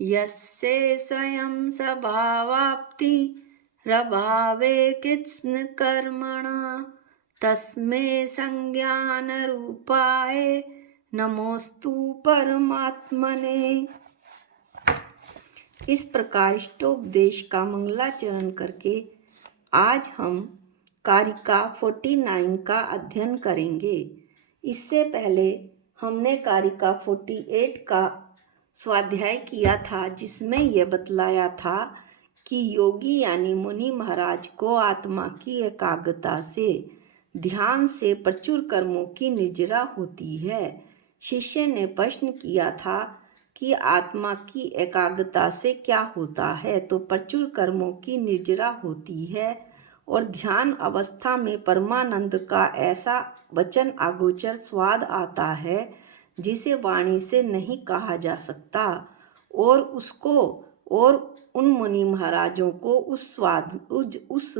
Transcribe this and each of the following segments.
यस्य स्वयं स्वभावाप्ति रभावे कित्स्न कर्मणा तस्मै संज्ञानरूपाय नमोस्तु परमात्मने। इस प्रकार इष्टोपदेश का मंगलाचरण करके आज हम कारिका 49 का अध्ययन करेंगे। इससे पहले हमने कारिका 48 का स्वाध्याय किया था, जिसमें यह बतलाया था कि योगी यानी मुनि महाराज को आत्मा की एकाग्रता से, ध्यान से प्रचुर कर्मों की निर्जरा होती है। शिष्य ने प्रश्न किया था कि आत्मा की एकाग्रता से क्या होता है, तो प्रचुर कर्मों की निर्जरा होती है और ध्यान अवस्था में परमानंद का ऐसा वचन अगोचर स्वाद आता है जिसे वाणी से नहीं कहा जा सकता, और उसको और उन मुनि महाराजों को उस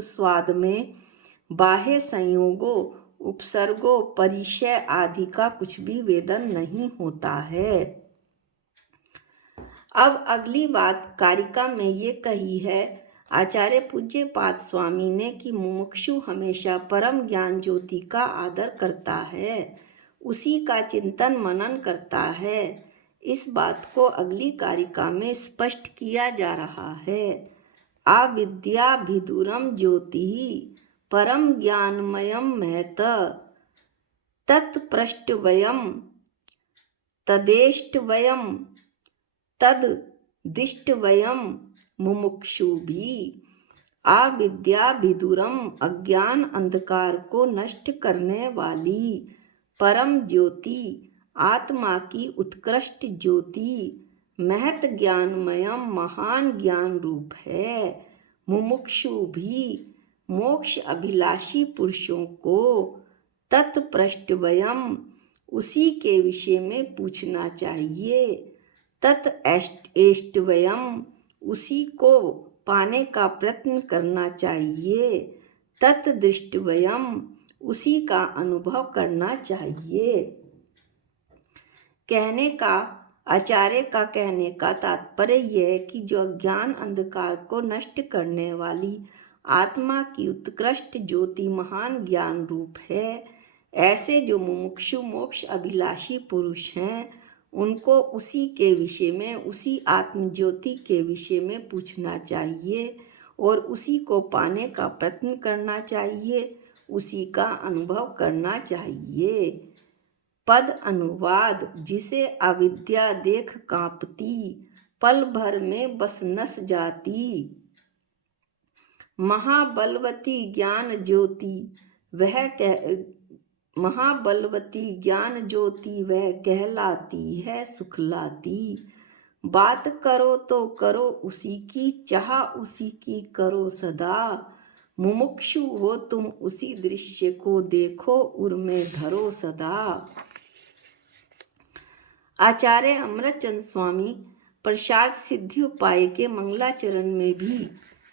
स्वाद में बाह्य संयोगों, उपसर्गों, परिचय आदि का कुछ भी वेदन नहीं होता है। अब अगली बात कारिका में ये कही है आचार्य पूज्य पाद स्वामी ने कि मुमुक्षु हमेशा परम ज्ञान ज्योति का आदर करता है, उसी का चिंतन मनन करता है। इस बात को अगली कारिका में स्पष्ट किया जा रहा है। अविद्याभिधुरम ज्योति परम ज्ञानमयम महत तत्पृष्ठवयम तदेष्टवयम तद्दिष्टवयम मुमुक्षुभिः। अविद्याभिधुरम अज्ञान अंधकार को नष्ट करने वाली परम ज्योति, आत्मा की उत्कृष्ट ज्योति, महत ज्ञानमयम महान ज्ञान रूप है। मुमुक्षुभिः मोक्ष अभिलाषी पुरुषों को तत्पृष्ठवयम उसी के विषय में पूछना चाहिए, तत्एष्टवयम उसी को पाने का प्रयत्न करना चाहिए, तत्दृष्टवयम उसी का अनुभव करना चाहिए। आचार्य का कहने का तात्पर्य यह है कि जो अज्ञान अंधकार को नष्ट करने वाली आत्मा की उत्कृष्ट ज्योति महान ज्ञान रूप है, ऐसे जो मुमुक्षु मोक्ष अभिलाषी पुरुष हैं, उनको उसी के विषय में, उसी आत्म ज्योति के विषय में पूछना चाहिए और उसी को पाने का प्रयत्न करना चाहिए, उसी का अनुभव करना चाहिए। पद अनुवाद। जिसे अविद्या देख कांपती, पल भर में बस नस जाती, महाबलवती ज्ञान वह कहलाती है सुखलाती। बात करो तो करो उसी की, चाह उसी की करो सदा। मुमुक्षु हो तुम उसी दृश्य को देखो, उर में धरो सदा। आचार्य अमृतचंद स्वामी प्रसाद सिद्धि उपाय के मंगलाचरण में भी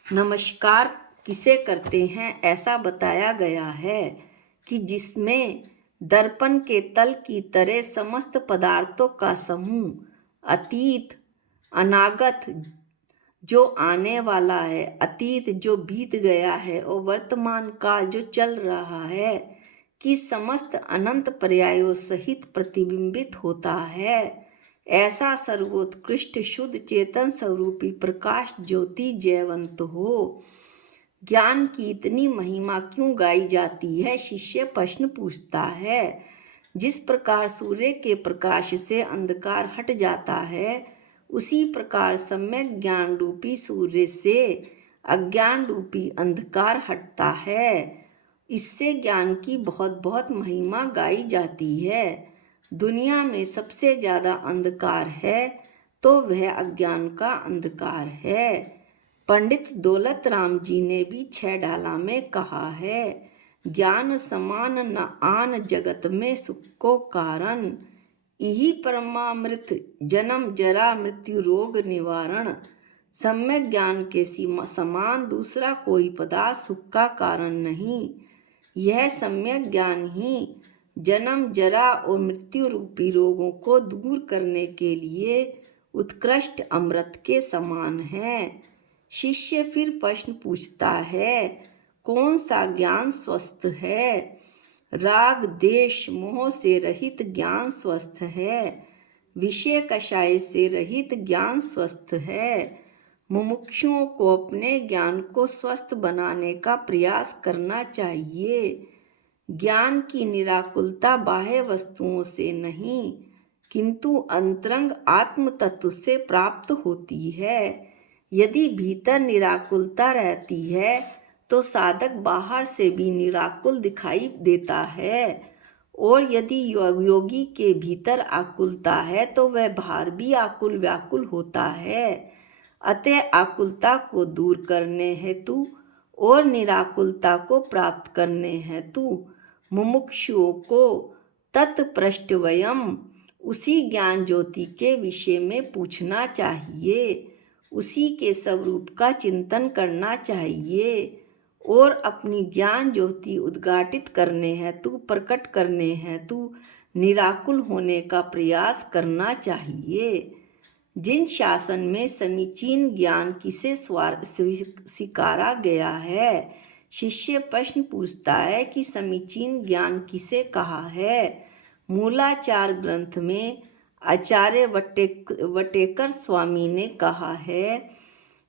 नमस्कार किसे करते हैं ऐसा बताया गया है कि जिसमें दर्पण के तल की तरह समस्त पदार्थों का समूह, अतीत अनागत जो आने वाला है, अतीत जो बीत गया है और वर्तमान काल जो चल रहा है, कि समस्त अनंत पर्यायों सहित प्रतिबिंबित होता है। ऐसा सर्वोत्कृष्ट शुद्ध चेतन स्वरूपी प्रकाश ज्योति जयवंत हो। ज्ञान की इतनी महिमा क्यों गाई जाती है, शिष्य प्रश्न पूछता है। जिस प्रकार सूर्य के प्रकाश से अंधकार हट जाता है, उसी प्रकार सम्यक ज्ञान रूपी सूर्य से अज्ञान रूपी अंधकार हटता है। इससे ज्ञान की बहुत बहुत महिमा गाई जाती है। दुनिया में सबसे ज़्यादा अंधकार है तो वह अज्ञान का अंधकार है। पंडित दौलत राम जी ने भी 6 डाला में कहा है, ज्ञान समान न आन जगत में सुख को कारण, यही परमामृत जन्म जरा मृत्यु रोग निवारण। सम्यक ज्ञान के समान दूसरा कोई पदार्थ सुख का कारण नहीं। यह सम्यक ज्ञान ही जन्म जरा और मृत्यु रूपी रोगों को दूर करने के लिए उत्कृष्ट अमृत के समान है। शिष्य फिर प्रश्न पूछता है, कौन सा ज्ञान स्वस्थ है? राग देश मोह से रहित ज्ञान स्वस्थ है। विषय कषाय से रहित ज्ञान स्वस्थ है। मुमुक्षुओं को अपने ज्ञान को स्वस्थ बनाने का प्रयास करना चाहिए। ज्ञान की निराकुलता बाह्य वस्तुओं से नहीं किंतु अंतरंग आत्म तत्व से प्राप्त होती है। यदि भीतर निराकुलता रहती है तो साधक बाहर से भी निराकुल दिखाई देता है, और यदि योगी के भीतर आकुलता है तो वह बाहर भी आकुल व्याकुल होता है। अतः आकुलता को दूर करने हेतु और निराकुलता को प्राप्त करने हेतु मुमुक्षुओं को तत्प्रष्टवयम उसी ज्ञान ज्योति के विषय में पूछना चाहिए, उसी के स्वरूप का चिंतन करना चाहिए और अपनी ज्ञान ज्योति उद्घाटित करने हेतु प्रकट करने हेतु निराकुल होने का प्रयास करना चाहिए। जिन शासन में समीचीन ज्ञान किसे स्वीकारा गया है, शिष्य प्रश्न पूछता है कि समीचीन ज्ञान किसे कहा है। मूलाचार ग्रंथ में आचार्य वटेकर स्वामी ने कहा है,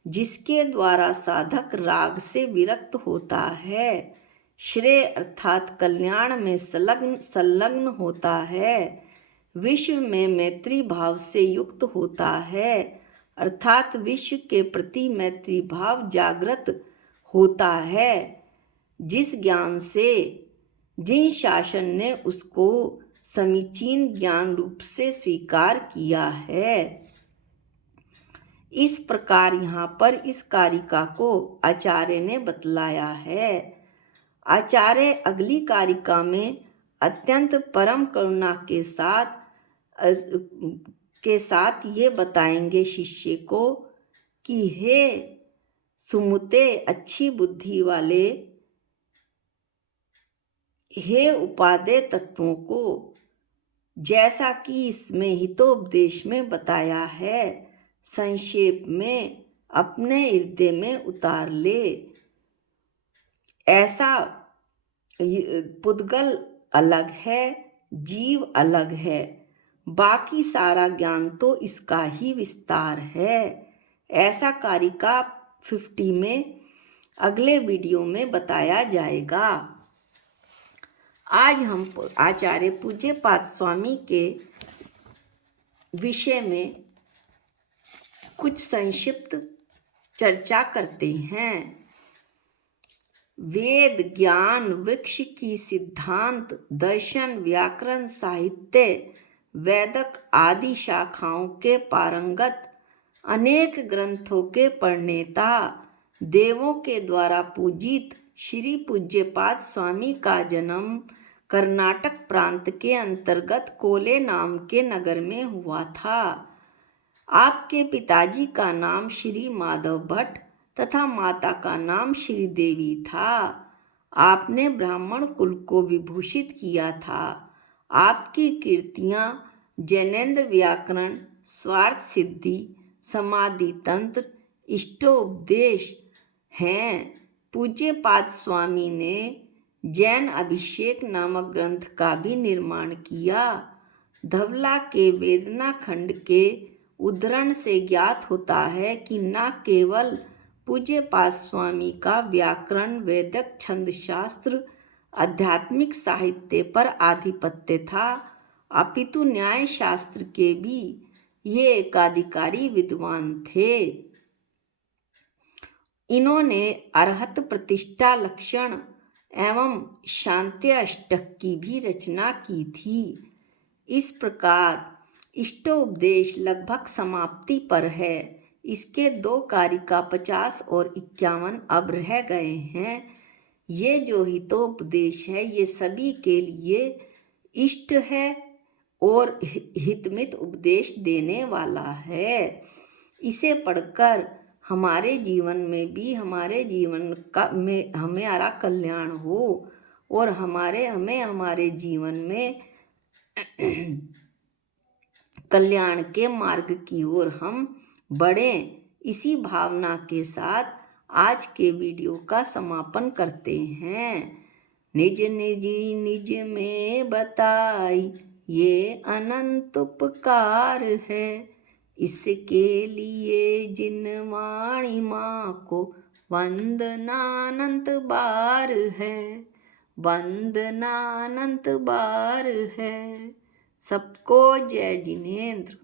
जिसके द्वारा साधक राग से विरक्त होता है, श्रेय अर्थात कल्याण में संलग्न होता है, विश्व में मैत्री भाव से युक्त होता है, अर्थात विश्व के प्रति मैत्री भाव जागृत होता है, जिस ज्ञान से जिन शासन ने उसको समीचीन ज्ञान रूप से स्वीकार किया है। इस प्रकार यहाँ पर इस कारिका को आचार्य ने बतलाया है। आचार्य अगली कारिका में अत्यंत परम करुणा के साथ ये बताएंगे शिष्य को कि हे सुमुते अच्छी बुद्धि वाले, हे उपादेय तत्वों को जैसा कि इसमें हितोपदेश में बताया है संक्षेप में अपने हृदय में उतार ले। ऐसा पुद्गल अलग है, जीव अलग है, बाकी सारा ज्ञान तो इसका ही विस्तार है। ऐसा कारिका 50 में अगले वीडियो में बताया जाएगा। आज हम आचार्य पूज्यपाद स्वामी के विषय में कुछ संक्षिप्त चर्चा करते हैं। वेद ज्ञान वृक्ष की सिद्धांत दर्शन व्याकरण साहित्य वैदिक आदि शाखाओं के पारंगत अनेक ग्रंथों के प्रणेता देवों के द्वारा पूजित श्री पूज्यपाद स्वामी का जन्म कर्नाटक प्रांत के अंतर्गत कोले नाम के नगर में हुआ था। आपके पिताजी का नाम श्री माधव भट्ट तथा माता का नाम श्री देवी था। आपने ब्राह्मण कुल को विभूषित किया था। आपकी कीर्तियाँ जैनेन्द्र व्याकरण, स्वार्थ सिद्धि, समाधि तंत्र, इष्टोपदेश हैं। पूज्यपाद स्वामी ने जैन अभिषेक नामक ग्रंथ का भी निर्माण किया। धवला के वेदना खंड के उद्धरण से ज्ञात होता है कि न केवल पूज्यपाद स्वामी का व्याकरण वैदिक छंद शास्त्र आध्यात्मिक साहित्य पर आधिपत्य था, अपितु न्याय शास्त्र के भी ये एकाधिकारी विद्वान थे। इन्होंने अरहत प्रतिष्ठा लक्षण एवं शांति अष्टक की भी रचना की थी। इस प्रकार इष्टोपदेश लगभग समाप्ति पर है। इसके 2 कारिका 50 और 51 अब रह गए हैं। ये जो हितोपदेश है ये सभी के लिए इष्ट है और हितमित उपदेश देने वाला है। इसे पढ़कर हमारे जीवन में भी हमारे जीवन का में हमारा कल्याण हो और हमें हमारे जीवन में कल्याण के मार्ग की ओर हम बढ़ें। इसी भावना के साथ आज के वीडियो का समापन करते हैं। निज निजी निज में बताई ये अनंत उपकार है, इसके लिए जिन वाणी माँ को वंदनानंत बार है, वंदनानंत बार है। सबको जय जिनेंद्र।